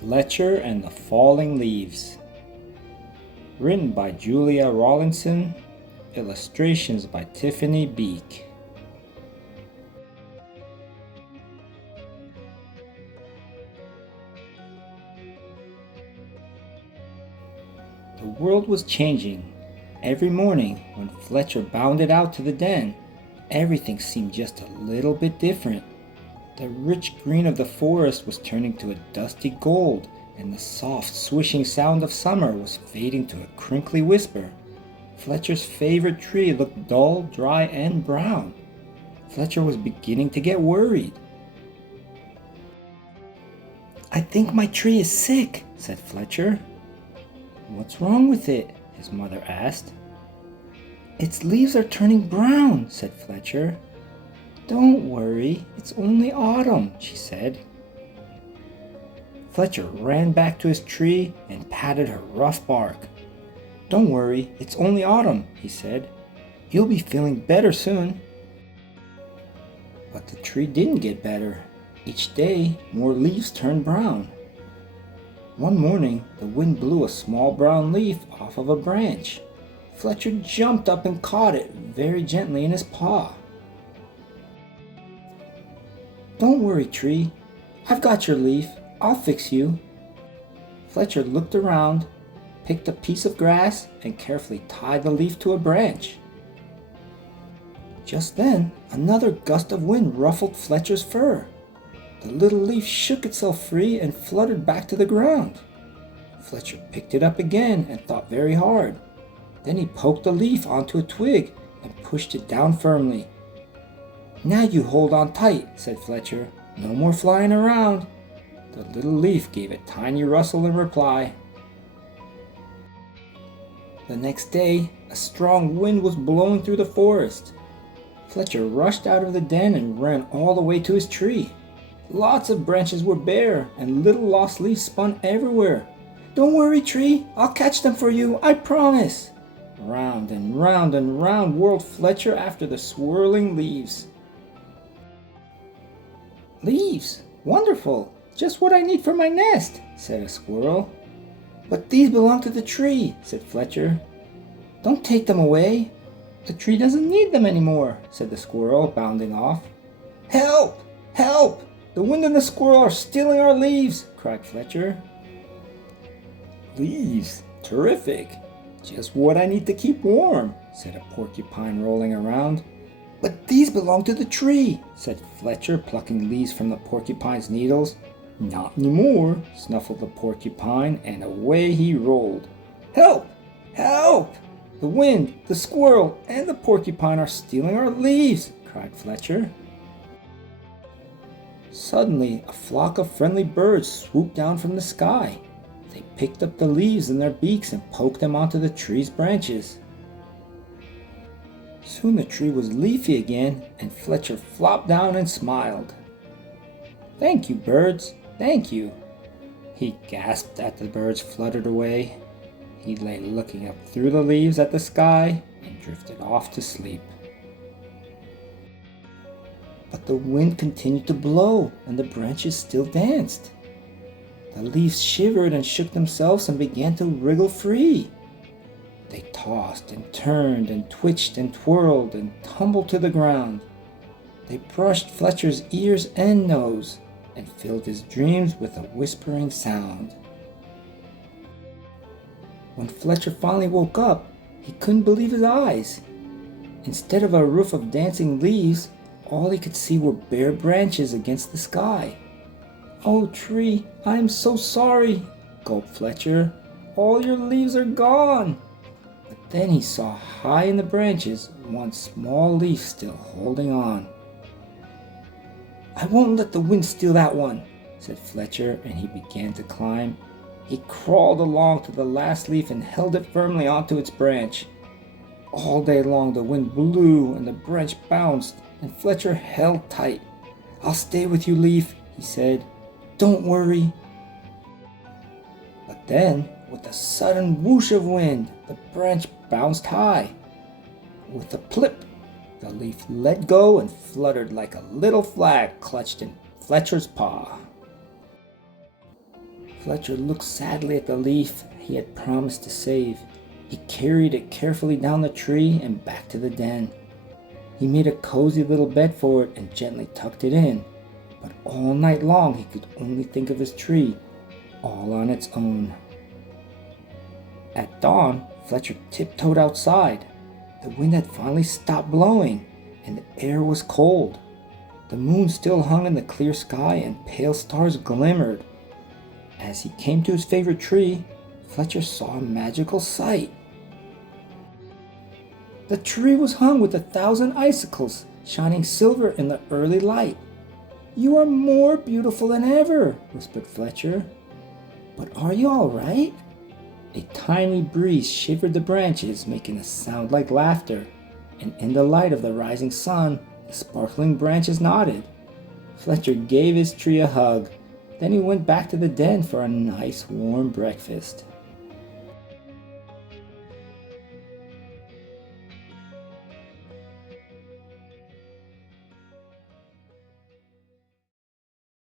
Fletcher and the Falling Leaves. Written by Julia Rawlinson. Illustrations by Tiphanie Beeke. The world was changing. Every morning, when Fletcher bounded out to the den, everything seemed just a little bit different. The rich green of the forest was turning to a dusty gold, and the soft swishing sound of summer was fading to a crinkly whisper. Fletcher's favorite tree looked dull, dry, and brown. Fletcher was beginning to get worried. "I think my tree is sick," said Fletcher. "What's wrong with it?" his mother asked. "Its leaves are turning brown," said Fletcher. "Don't worry, it's only autumn," she said. Fletcher ran back to his tree and patted her rough bark. "Don't worry, it's only autumn," he said. "You'll be feeling better soon." But the tree didn't get better. Each day, more leaves turned brown. One morning, the wind blew a small brown leaf off of a branch. Fletcher jumped up and caught it very gently in his paw. "Don't worry, tree. I've got your leaf. I'll fix you." Fletcher looked around, picked a piece of grass, and carefully tied the leaf to a branch. Just then, another gust of wind ruffled Fletcher's fur. The little leaf shook itself free and fluttered back to the ground. Fletcher picked it up again and thought very hard. Then he poked the leaf onto a twig and pushed it down firmly. "Now you hold on tight," said Fletcher. "No more flying around." The little leaf gave a tiny rustle in reply. The next day, a strong wind was blowing through the forest. Fletcher rushed out of the den and ran all the way to his tree. Lots of branches were bare, and little lost leaves spun everywhere. "Don't worry, tree. I'll catch them for you, I promise." Round and round and round whirled Fletcher after the swirling leaves. "Leaves! Wonderful! Just what I need for my nest," said a squirrel. "But these belong to the tree," said Fletcher. "Don't take them away." "The tree doesn't need them anymore," said the squirrel, bounding off. "Help! Help! The wind and the squirrel are stealing our leaves!" cried Fletcher. "Leaves! Terrific! Just what I need to keep warm," said a porcupine rolling around. "But these belong to the tree," said Fletcher, plucking leaves from the porcupine's needles. "Not anymore," snuffled the porcupine, and away he rolled. "Help! Help! The wind, the squirrel, and the porcupine are stealing our leaves!" cried Fletcher. Suddenly, a flock of friendly birds swooped down from the sky. They picked up the leaves in their beaks and poked them onto the tree's branches. Soon the tree was leafy again, and Fletcher flopped down and smiled. "Thank you, birds, thank you." He gasped as the birds fluttered away. He lay looking up through the leaves at the sky and drifted off to sleep. But the wind continued to blow, and the branches still danced. The leaves shivered and shook themselves and began to wriggle free. They tossed and turned and twitched and twirled and tumbled to the ground. They brushed Fletcher's ears and nose and filled his dreams with a whispering sound. When Fletcher finally woke up, he couldn't believe his eyes. Instead of a roof of dancing leaves, all he could see were bare branches against the sky. "Oh, tree, I am so sorry," gulped Fletcher. "All your leaves are gone." But then he saw high in the branches one small leaf still holding on. "I won't let the wind steal that one," said Fletcher, and he began to climb. He crawled along to the last leaf and held it firmly onto its branch. All day long the wind blew and the branch bounced, and Fletcher held tight. "I'll stay with you, leaf," he said. "Don't worry." But then, with a sudden whoosh of wind, the branch bounced high. With a plip, the leaf let go and fluttered like a little flag clutched in Fletcher's paw. Fletcher looked sadly at the leaf he had promised to save. He carried it carefully down the tree and back to the den. He made a cozy little bed for it and gently tucked it in. But all night long he could only think of his tree, all on its own. At dawn, Fletcher tiptoed outside. The wind had finally stopped blowing, and the air was cold. The moon still hung in the clear sky, and pale stars glimmered. As he came to his favorite tree, Fletcher saw a magical sight. The tree was hung with 1,000 icicles, shining silver in the early light. "You are more beautiful than ever," whispered Fletcher. "But are you all right?" A tiny breeze shivered the branches, making a sound like laughter, and in the light of the rising sun, the sparkling branches nodded. Fletcher gave his tree a hug. Then he went back to the den for a nice warm breakfast.